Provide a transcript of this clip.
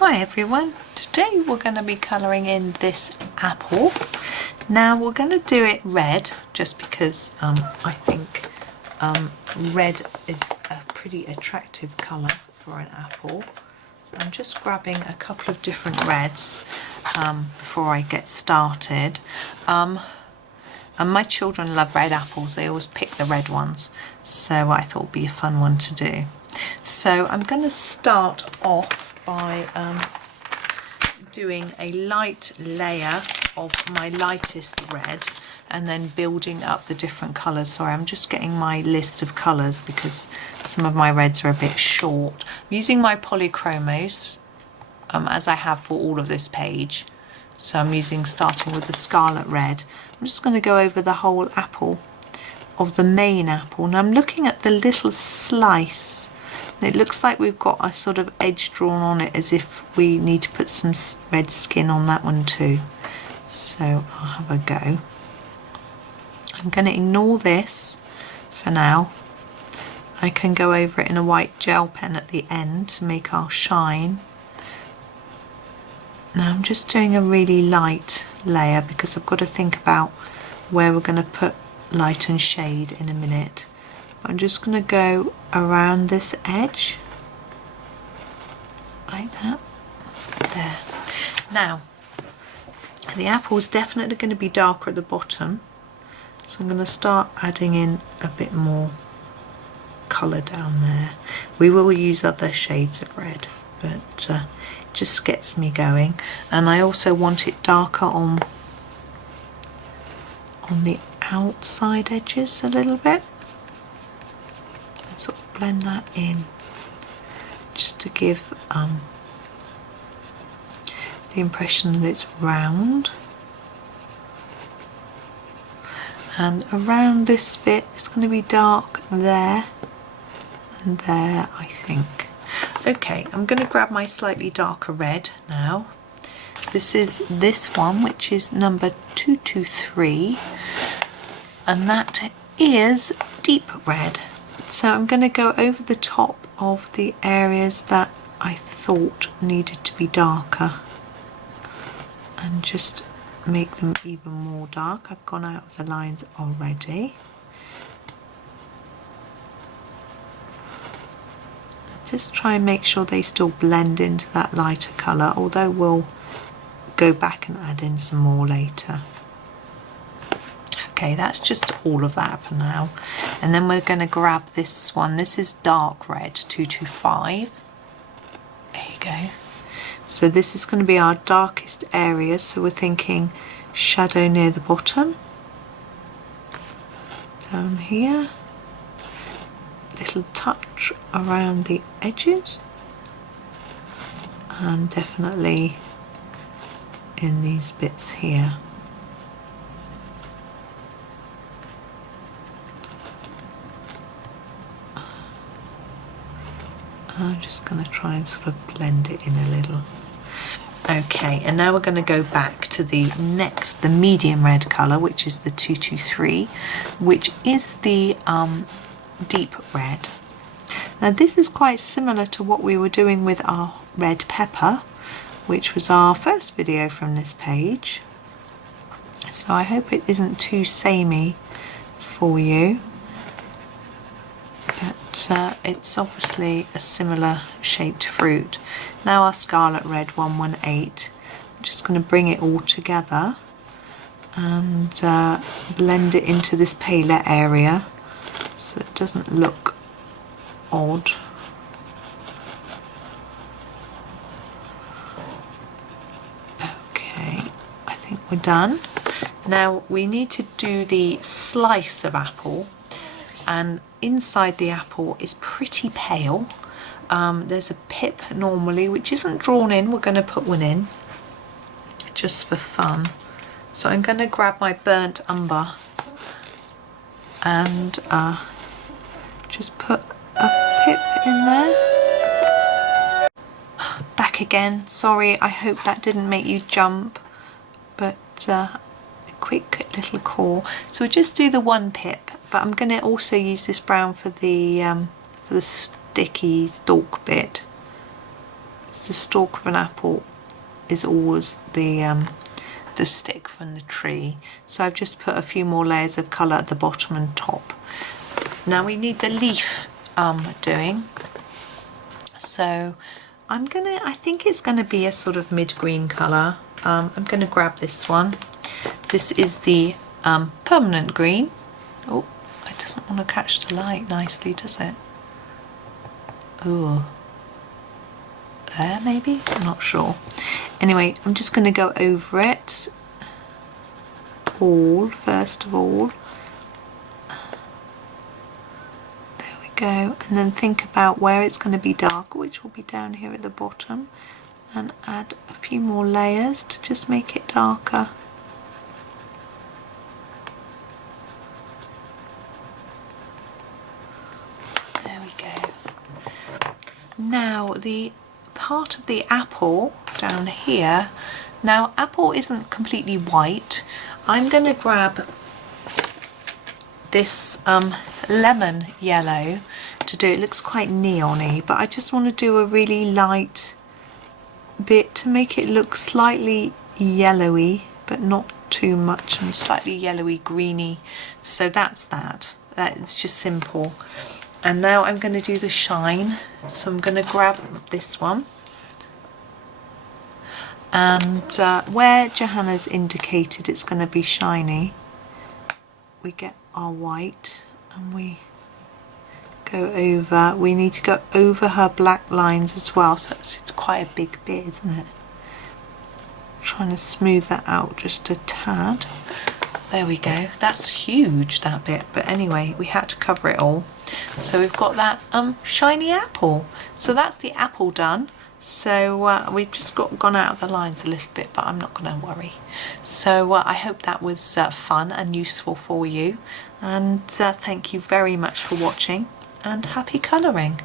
Hi everyone, today we're going to be colouring in this apple. Now we're going to do it red just because I think red is a pretty attractive colour for an apple. I'm just grabbing a couple of different reds before I get started. And my children love red apples, they always pick the red ones, so I thought it would be a fun one to do. So I'm going to start off by doing a light layer of my lightest red and then building up the different colours. Sorry, I'm just getting my list of colours because some of my reds are a bit short. I'm using my Polychromos as I have for all of this page. So I'm starting with the Scarlet Red. I'm just going to go over the whole apple of the main apple. And I'm looking at the little slice. And it looks like we've got a sort of edge drawn on it as if we need to put some red skin on that one too. So I'll have a go. I'm going to ignore this for now. I can go over it in a white gel pen at the end to make our shine. Now I'm just doing a really light layer because I've got to think about where we're going to put light and shade in a minute. I'm just going to go around this edge like that. There. Now the apple is definitely going to be darker at the bottom, so I'm going to start adding in a bit more colour down there. We will use other shades of red, but it just gets me going. And I also want it darker on the outside edges a little bit. Sort of blend that in just to give the impression that it's round. And around this bit it's going to be dark there and there, I think. Okay, I'm going to grab my slightly darker red now. This is this one, which is number 223, and that is deep red. So I'm going to go over the top of the areas that I thought needed to be darker and just make them even more dark. I've gone out of the lines already. Just try and make sure they still blend into that lighter colour, although we'll go back and add in some more later. Okay, that's just all of that for now. And then we're going to grab this one. This is dark red, 225. There you go. So this is going to be our darkest area. So we're thinking shadow near the bottom. Down here. Little touch around the edges. And definitely in these bits here. I'm just going to try and sort of blend it in a little. Okay, and now we're going to go back to the medium red colour, which is the 223, which is the deep red. Now this is quite similar to what we were doing with our red pepper, which was our first video from this page. So I hope it isn't too samey for you. But it's obviously a similar shaped fruit. Now our Scarlet Red 118, I'm just going to bring it all together and blend it into this paler area so it doesn't look odd. Okay, I think we're done. Now we need to do the slice of apple, and inside the apple is pretty pale. There's a pip normally which isn't drawn in. We're going to put one in just for fun. So I'm going to grab my Burnt Umber and just put a pip in there. Back again, sorry, I hope that didn't make you jump, but a quick little core. So we'll just do the one pip, but I'm going to also use this brown for the sticky stalk bit. The stalk of an apple is always the stick from the tree. So I've just put a few more layers of colour at the bottom and top. Now we need the leaf doing. So I think it's gonna be a sort of mid-green colour. I'm gonna grab this one. This is the permanent green. Oh, it doesn't want to catch the light nicely, does it? Oh. There maybe? I'm not sure. Anyway, I'm just going to go over it all first of all. There we go. And then think about where it's going to be darker, which will be down here at the bottom, and add a few more layers to just make it darker. There we go. Now the part of the apple down here, now apple isn't completely white. I'm going to grab this lemon yellow to do it. Looks quite neon-y, but I just want to do a really light bit to make it look slightly yellowy but not too much, and slightly yellowy greeny. So that's it's just simple. And now I'm going to do the shine, so I'm going to grab this one, and where Johanna's indicated it's going to be shiny, we get our white and we go over. We need to go over her black lines as well, so it's quite a big bit, isn't it? Trying to smooth that out just a tad. There we go. That's huge, that bit, but anyway, we had to cover it all. So we've got that shiny apple. So that's the apple done. So we've just gone out of the lines a little bit, but I'm not going to worry. So I hope that was fun and useful for you, and thank you very much for watching, and happy colouring.